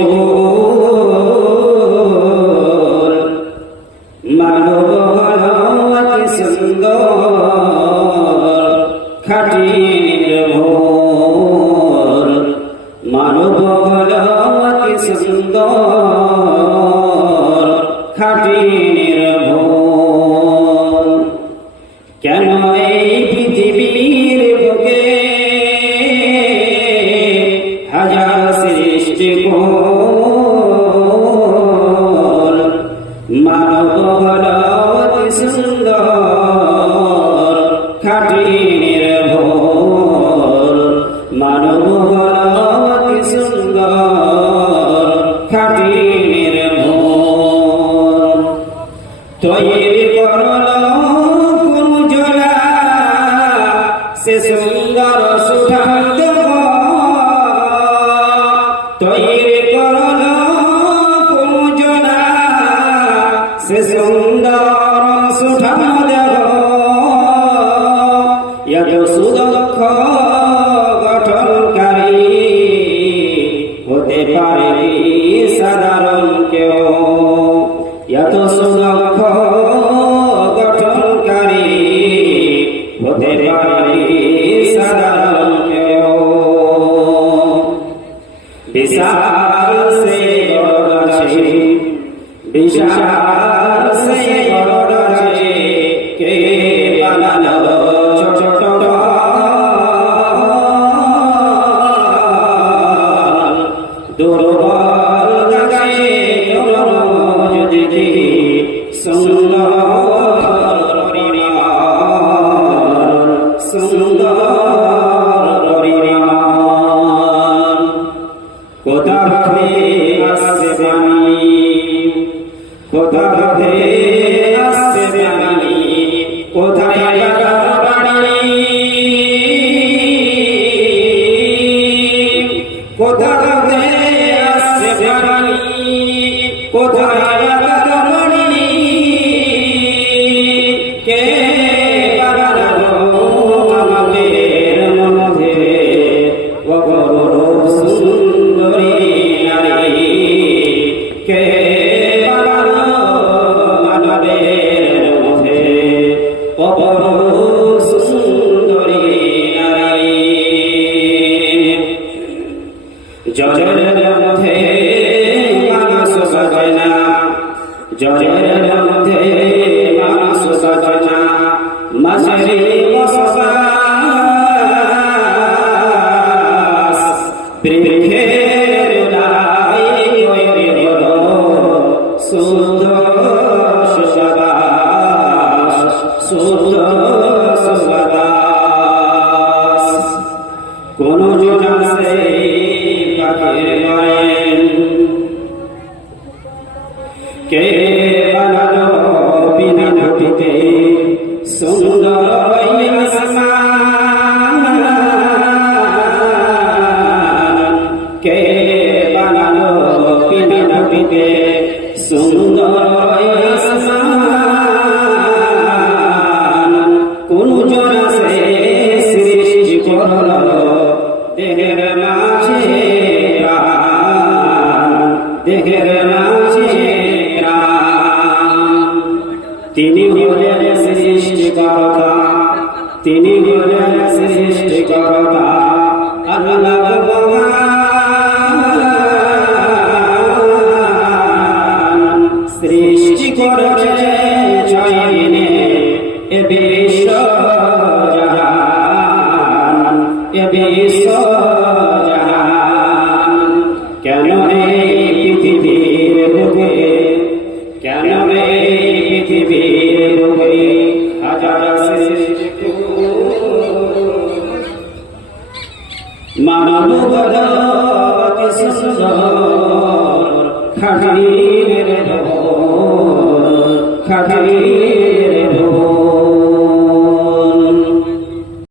মোর মানব হলো অতি সুন্দর খাঁটি নির্ভর মানব হলো অতি সুন্দর খাঁটি নির্ভর কেন এই পৃথিবীর বুকে হাজার সৃষ্টি কোন মানব হলো অতি সুন্দর খাঁটি নির্ভর মানব হলো অতি সুন্দর খাঁটি নির্ভর তৈরি করলো কোন জোড়া সে সুন্দর সুঠান্ত তৈরি করলো কোন জোড়া সে সুন্দর সুঠান্ত এত সুদক্ষ গঠনকারী হতে পারে সাধারণ কেউ এত সুদক্ষ গঠনকারী হতে পারে সাধারণ কেউ বিশাল সে বড় আছে বিশাল সে বড় আছে কে বানালো ছোট দুর্বল গাছে যদি সুন্দর পরিমাণ সুন্দর পরিমাণ কোথা থেকে আসছে পানি কোথা থেকে আসছে পানি কোথায় বাড়ি কোথা থেকে আসছে পানি কোথায় বাড়ি কে বানালো আমাদের মধ্যে অপরূপ সুন্দরী নারী কে বানালো আমাদের মধ্যে অপরূপ সুন্দরী নারী জলের মধ্যে মানুষ বাঁচে না জলের মধ্যে মানুষ বাঁচে না মাঝারি বসবাস বৃক্ষের ডালে তৈরি হলো শুদ্ধ সুবাস শুদ্ধ সুবাস কোন জন আছে পাখির গায়েন কে বানালো বিনা নদীতে সুন্দর আসমান কে বানালো বিনা নদীতে সুন্দর আসমান কোন জন আছে সৃষ্টি করলো দেহের মাঝে প্রাণ দেহের মাঝে প্রাণ তিনি হলেন সৃষ্টিকর্তা তিনি হলেন সৃষ্টিকর্তা আল্লাহ মহান সৃষ্টি করেছেন জয়নে এ বিশ্ব জাহান এ বিশ্ব জাহান কেন এই পৃথিবীর বুকে কেন এই পৃথিবীর বুকে হাজার সৃষ্টি মানব অতি সুন্দর খাঁটি